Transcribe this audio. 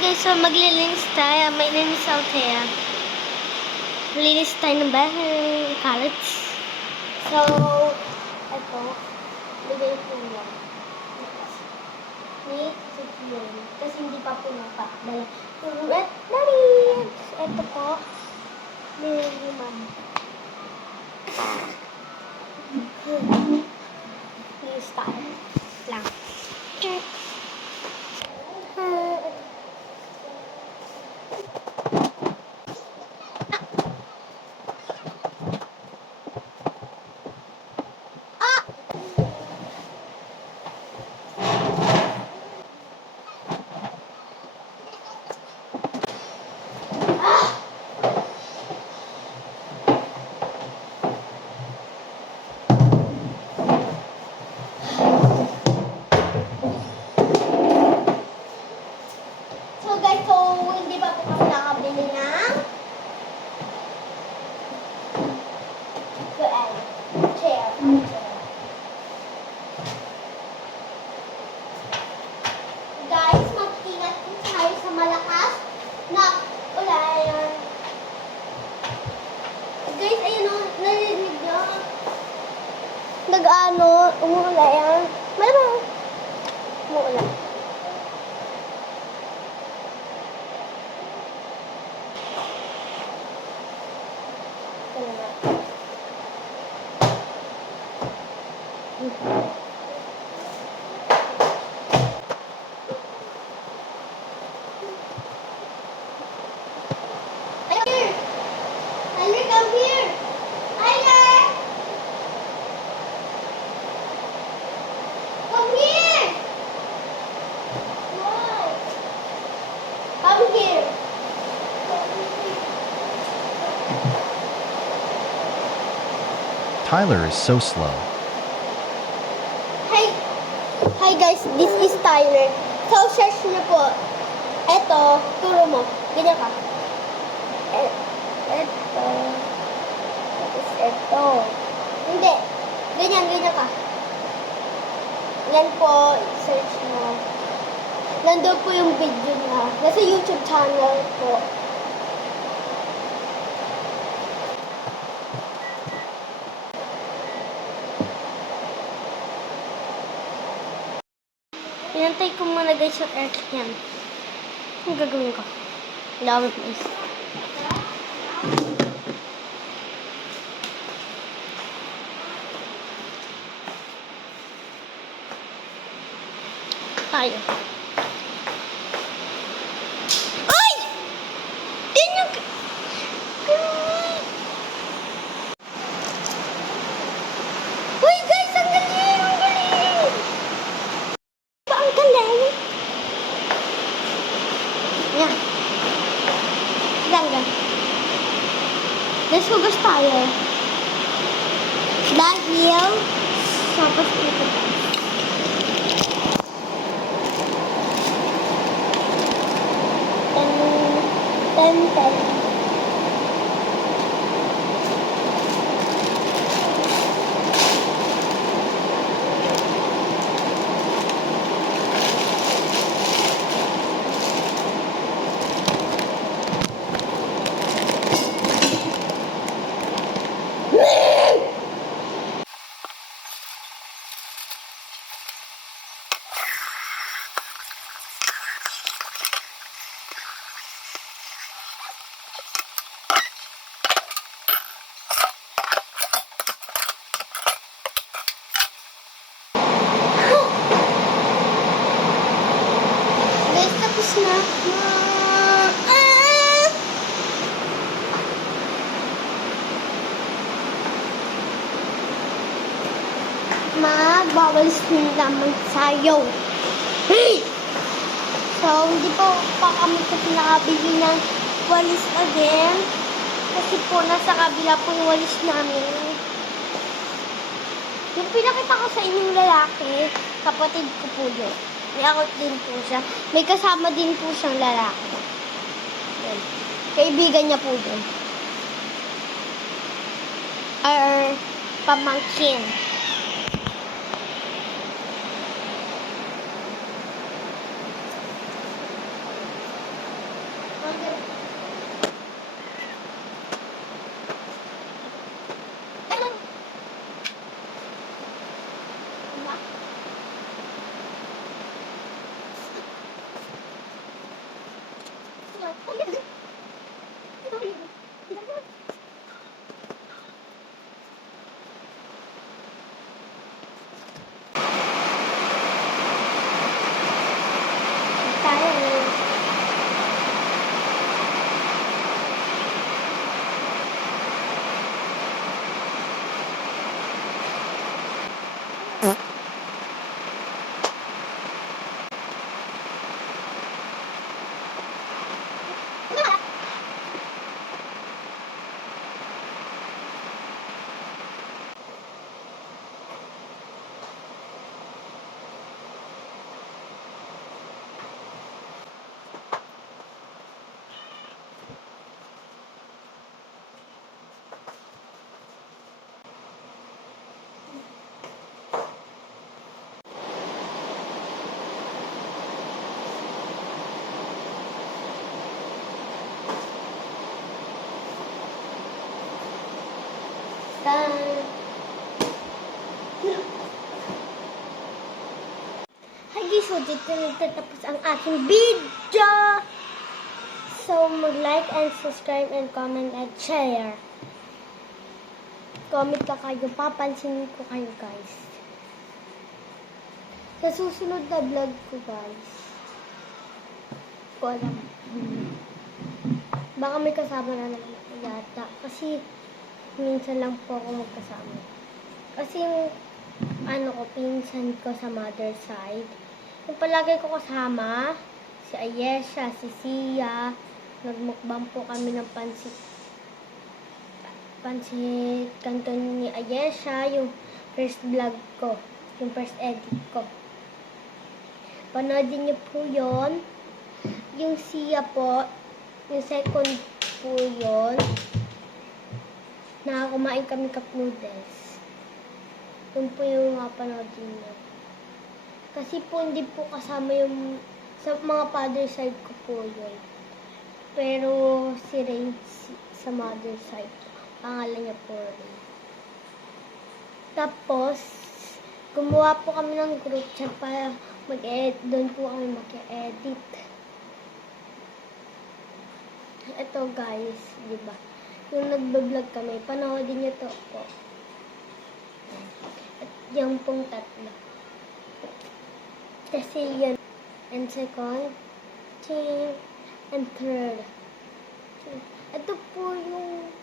guys, so maglilinis tayo. May linis out here. Linis tayo ng bahay. Carrots. So, ito. Bigay po yan. Ni Sukiyan. Kasi hindi pa po napakdala. Daddy! Ito po. Niliman. Linis tayo. Lang. Guys, mag-ingat po tayo sa malakas na ulan. Guys, ayun o, narinig nyo. Nag-ano, umuulan. Meron. Umuulan. Tyler, come here! Tyler! Come here! Why? Come here! Tyler is so slow. Hi guys, this is Tyler. So, search niyo po. Eto, turo mo. Ganyan ka. Eto. Tapos eto. Hindi. Ganyan ka. Yan po, search mo. Nandun po yung video niya. Nasa YouTube channel po. Inantay ko muna guys yung earth yan. Ang gagawin ko. Lawit guys. Tayo. Ay! Yan yung... Uy guys! Ang galing! Ang galing! Ang galing! Yan. Ganda. Let's hugas tayo. Dahil tapos ito pa. Ten. Magbawalis din naman sa'yo. Hey! So, hindi po pa kami kasi nakabili ng walis again. Kasi po, nasa kabila po yung walis namin. Yung pinakita ko sa inyong lalaki, kapatid ko po yun. May akot din po siya. May kasama din po siyang lalaki. Yan. Kaibigan niya po yun. Or pamangkin. pa. Tayo. Done. Hi guys, so dito nagtatapos ang aking video. So mag-like and subscribe and comment and share. Comment pa kayo, papansinin ko kayo guys. Sa susunod na vlog ko guys. Ko alam. Baka may kasama na naman yata. Kasi minsan lang po ako magkasama. Kasi yung pinsan ko sa mother side, yung palagi ko kasama, si Ayesha, si Sia, nagmukbang po kami ng pansit canton ni Ayesha, yung first vlog ko, yung first edit ko. Panoodin niyo po yun. Yung Sia po, yung second po yun. Kumain kami cup noodles. Yun po yung panoodin niyo. Kasi po hindi po kasama yung sa mga father side ko po yun. Pero si Rain sa mother side, pangalan niya po Rain. Tapos, gumawa po kami ng group chat para mag-edit. Doon po kami mag-edit. Ito guys, di ba? Yung nagbablog kami, panoodin niyo to po. At yung pong tatlo. Kasi yun. And second, and third. Ito po yung